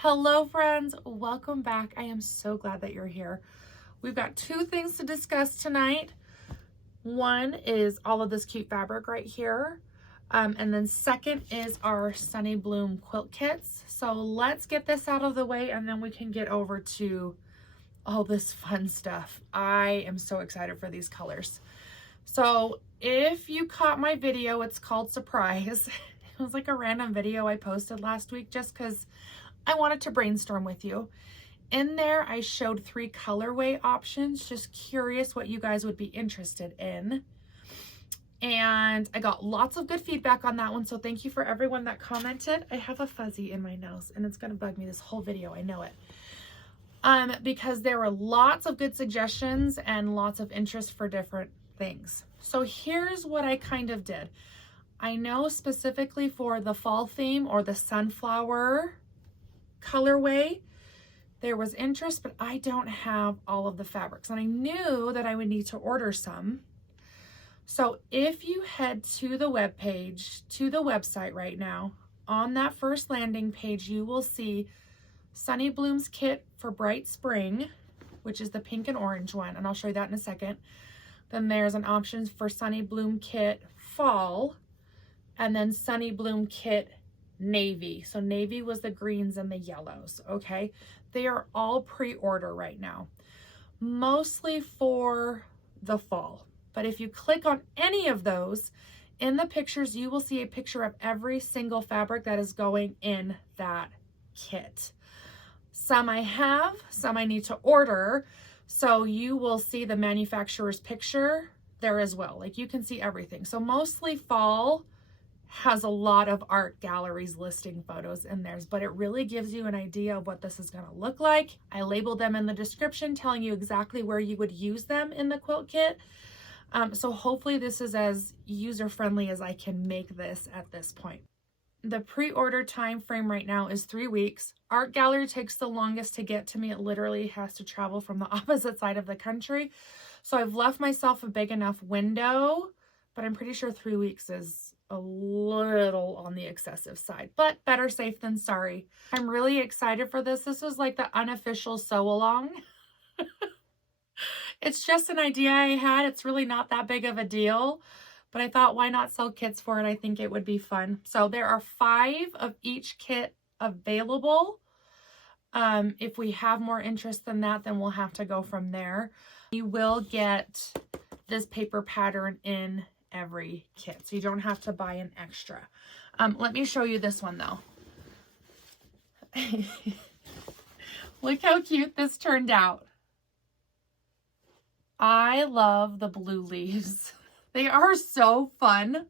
Hello friends, welcome back. I am so glad that you're here. We've got two things to discuss tonight. One is all of this cute fabric right here. And then second is our Sunny Bloom quilt kits. So let's get this out of the way and then we can get over to all this fun stuff. I am so excited for these colors. So if you caught my video, it's called Surprise. It was like a random video I posted last week just because I wanted to brainstorm with you. In there, I showed 3 colorway options, just curious what you guys would be interested in. And I got lots of good feedback on that one, so thank you for everyone that commented. I have a fuzzy in my nose, and it's gonna bug me this whole video, I know it. Because there were lots of good suggestions and lots of interest for different things. So here's what I kind of did. I know specifically for the fall theme or the sunflower colorway, there was interest, but I don't have all of the fabrics and I knew that I would need to order some. So if you head to the web page, to the website right now, on that first landing page, you will see Sunny Bloom's kit for Bright Spring, which is the pink and orange one, and I'll show you that in a second. Then there's an option for Sunny Bloom kit Fall, and then Sunny Bloom kit Navy. So navy was the greens and the yellows, okay? They are all pre-order right now, mostly for the fall. But if you click on any of those, in the pictures, you will see a picture of every single fabric that is going in that kit. Some I have, some I need to order. So you will see the manufacturer's picture there as well. Like you can see everything. So mostly fall has a lot of art galleries listing photos in theirs, but it really gives you an idea of what this is going to look like. I labeled them in the description telling you exactly where you would use them in the quilt kit. So hopefully this is as user-friendly as I can make this at this point. The pre-order time frame right now is 3 weeks. Art gallery takes the longest to get to me. It literally has to travel from the opposite side of the country. So I've left myself a big enough window, but I'm pretty sure 3 weeks is a little on the excessive side, but better safe than sorry. I'm really excited for this. This was like the unofficial sew along. It's just an idea I had. It's really not that big of a deal, but I thought, why not sell kits for it? I think it would be fun. So there are 5 of each kit available. If we have more interest than that, then we'll have to go from there. You will get this paper pattern in every kit, so you don't have to buy an extra. Let me show you this one though. Look how cute this turned out. I love the blue leaves. They are so fun.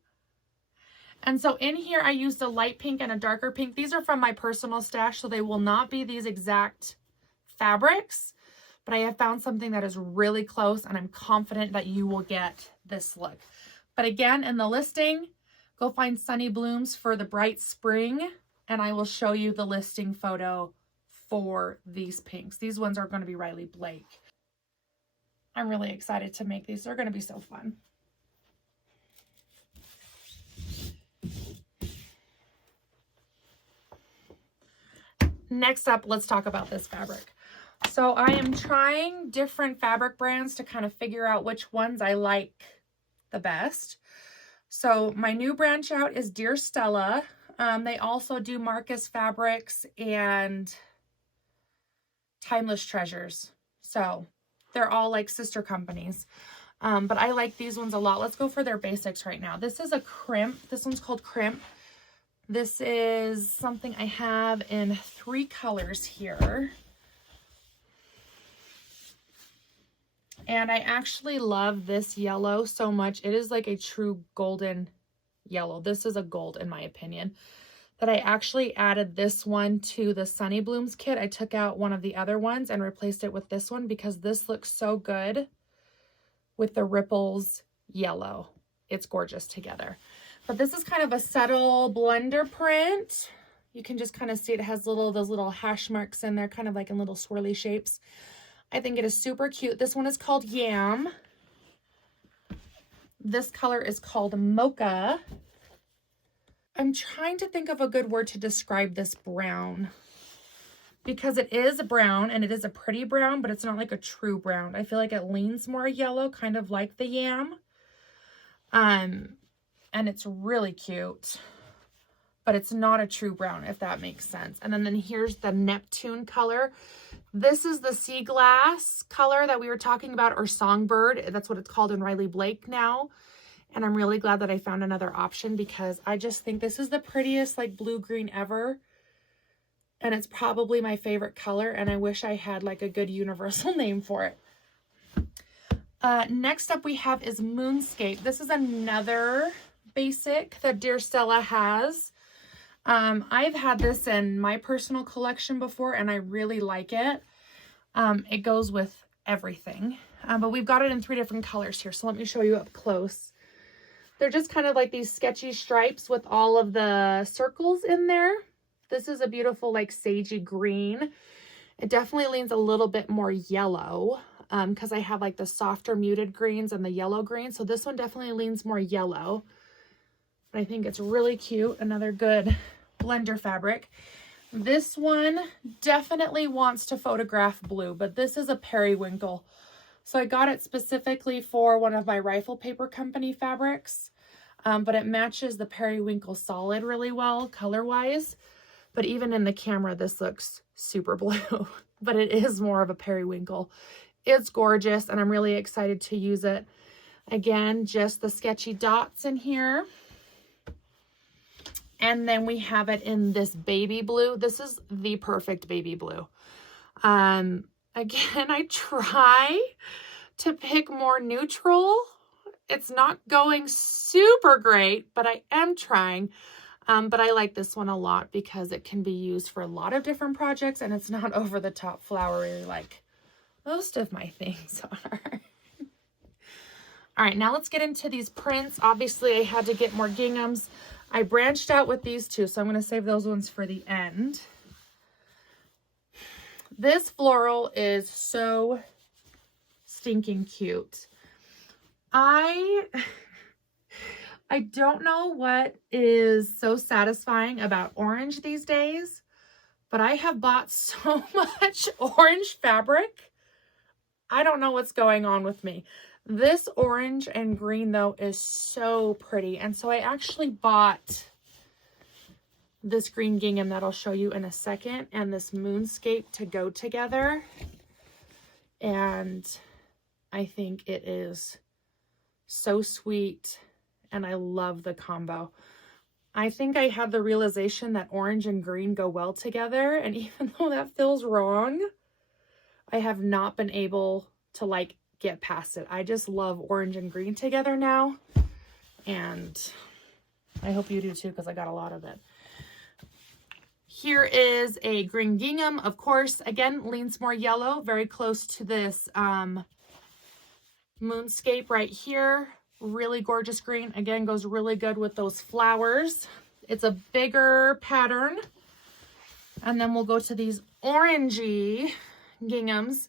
And so in here I used a light pink and a darker pink. These are from my personal stash, so they will not be these exact fabrics, but I have found something that is really close and I'm confident that you will get this look. But again, in the listing, go find Sunny Blooms for the Bright Spring, and I will show you the listing photo for these pinks. These ones are going to be Riley Blake. I'm really excited to make these. They're going to be so fun. Next up, let's talk about this fabric. So I am trying different fabric brands to kind of figure out which ones I like the best. So my new branch out is Dear Stella. They also do Marcus Fabrics and Timeless Treasures. So they're all like sister companies. But I like these ones a lot. Let's go for their basics right now. This is a crimp. This one's called Crimp. This is something I have in 3 colors here. And I actually love this yellow so much. It is like a true golden yellow. This is a gold in my opinion. That I actually added this one to the Sunny Blooms kit. I took out one of the other ones and replaced it with this one because this looks so good with the ripples yellow. It's gorgeous together. But this is kind of a subtle blender print. You can just kind of see it has those little hash marks in there, kind of like in little swirly shapes. I think it is super cute. This one is called Yam. This color is called Mocha. I'm trying to think of a good word to describe this brown. because it is a brown and it is a pretty brown, but it's not like a true brown. I feel like it leans more yellow, kind of like the yam. And it's really cute, but it's not a true brown, if that makes sense. And then here's the Neptune color. This is the sea glass color that we were talking about, or songbird. That's what it's called in Riley Blake now. And I'm really glad that I found another option, because I just think this is the prettiest like blue-green ever. And it's probably my favorite color, and I wish I had like a good universal name for it. Next up we have is Moonscape. This is another basic that Dear Stella has. I've had this in my personal collection before, and I really like it. It goes with everything. But we've got it in 3 different colors here, so let me show you up close. They're just kind of like these sketchy stripes with all of the circles in there. This is a beautiful like sagey green. It definitely leans a little bit more yellow, because I have like the softer muted greens and the yellow green. So this one definitely leans more yellow. But I think it's really cute. Another good blender fabric. This one definitely wants to photograph blue, but this is a periwinkle. So I got it specifically for one of my Rifle Paper Company fabrics, but it matches the periwinkle solid really well color-wise. But even in the camera, this looks super blue, but it is more of a periwinkle. It's gorgeous, and I'm really excited to use it. Again, just the sketchy dots in here. And then we have it in this baby blue. This is the perfect baby blue. Again, I try to pick more neutral. It's not going super great, but I am trying. But I like this one a lot because it can be used for a lot of different projects, and it's not over the top flowery like most of my things are. All right, now let's get into these prints. Obviously, I had to get more ginghams. I branched out with these 2, so I'm going to save those ones for the end. This floral is so stinking cute. I don't know what is so satisfying about orange these days, but I have bought so much orange fabric. I don't know what's going on with me. This orange and green, though, is so pretty. And so I actually bought this green gingham that I'll show you in a second, and this Moonscape to go together. And I think it is so sweet, and I love the combo. I think I had the realization that orange and green go well together, and even though that feels wrong, I have not been able to like get past it. I just love orange and green together now, and I hope you do too, because I got a lot of it. Here is a green gingham. Of course, again, leans more yellow, very close to this Moonscape right here. Really gorgeous green. Again, goes really good with those flowers. It's a bigger pattern. And then we'll go to these orangey ginghams.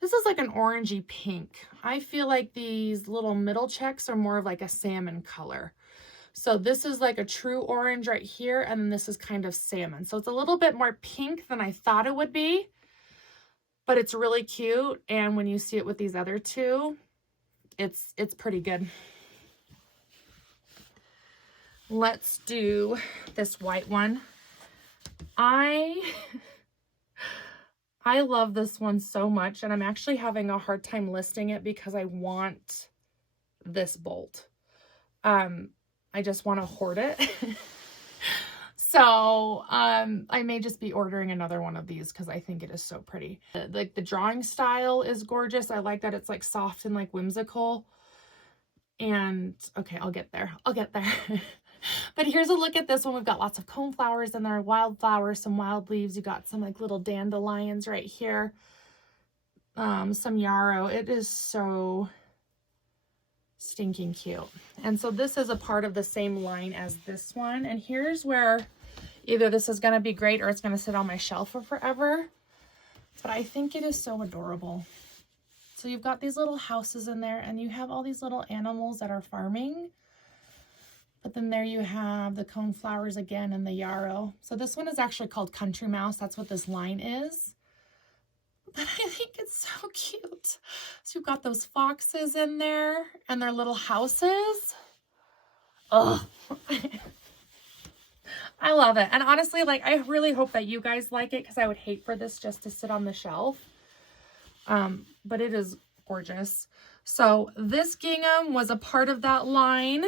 This is like an orangey pink. I feel like these little middle checks are more of like a salmon color. So this is like a true orange right here, and then this is kind of salmon. So it's a little bit more pink than I thought it would be, but it's really cute. And when you see it with these other 2, it's pretty good. Let's do this white one. I love this one so much, and I'm actually having a hard time listing it because I want this bolt. I just want to hoard it. So I may just be ordering another one of these because I think it is so pretty. Like the drawing style is gorgeous. I like that it's like soft and like whimsical. And okay, I'll get there. But here's a look at this one. We've got lots of cone flowers in there, wildflowers, some wild leaves. You got some like little dandelions right here. Some yarrow. It is so stinking cute. And so this is a part of the same line as this one. And here's where either this is going to be great or it's going to sit on my shelf for forever. But I think it is so adorable. So you've got these little houses in there, and you have all these little animals that are farming. But then there you have the cone flowers again and the yarrow. So this one is actually called Country Mouse. That's what this line is. But I think it's so cute. So you've got those foxes in there and their little houses. Oh, I love it. And honestly, like, I really hope that you guys like it, because I would hate for this just to sit on the shelf. But it is gorgeous. So this gingham was a part of that line.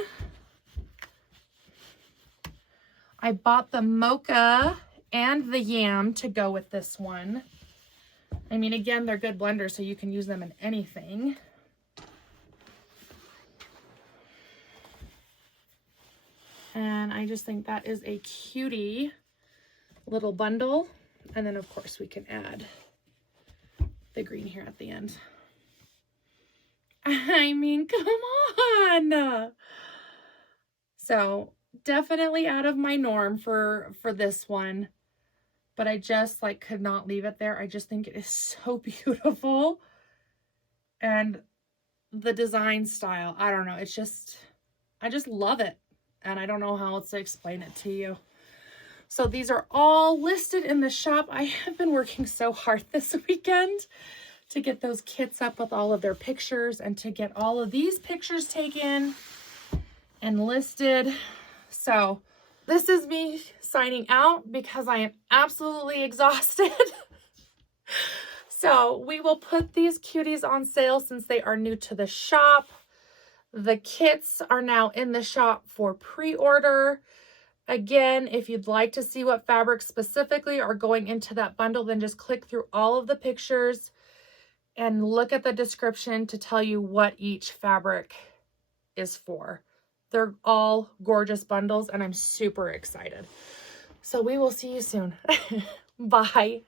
I bought the mocha and the yam to go with this one. I mean, again, they're good blenders, so you can use them in anything. And I just think that is a cutie little bundle. And then, of course, we can add the green here at the end. I mean, come on. So definitely out of my norm for this one, but I just like could not leave it there. I just think it is so beautiful. And the design style, I don't know. It's just, I just love it. And I don't know how else to explain it to you. So these are all listed in the shop. I have been working so hard this weekend to get those kits up with all of their pictures and to get all of these pictures taken and listed. So this is me signing out because I am absolutely exhausted. So we will put these cuties on sale since they are new to the shop. The kits are now in the shop for pre-order. Again, if you'd like to see what fabrics specifically are going into that bundle, then just click through all of the pictures and look at the description to tell you what each fabric is for. They're all gorgeous bundles and I'm super excited. So we will see you soon. Bye.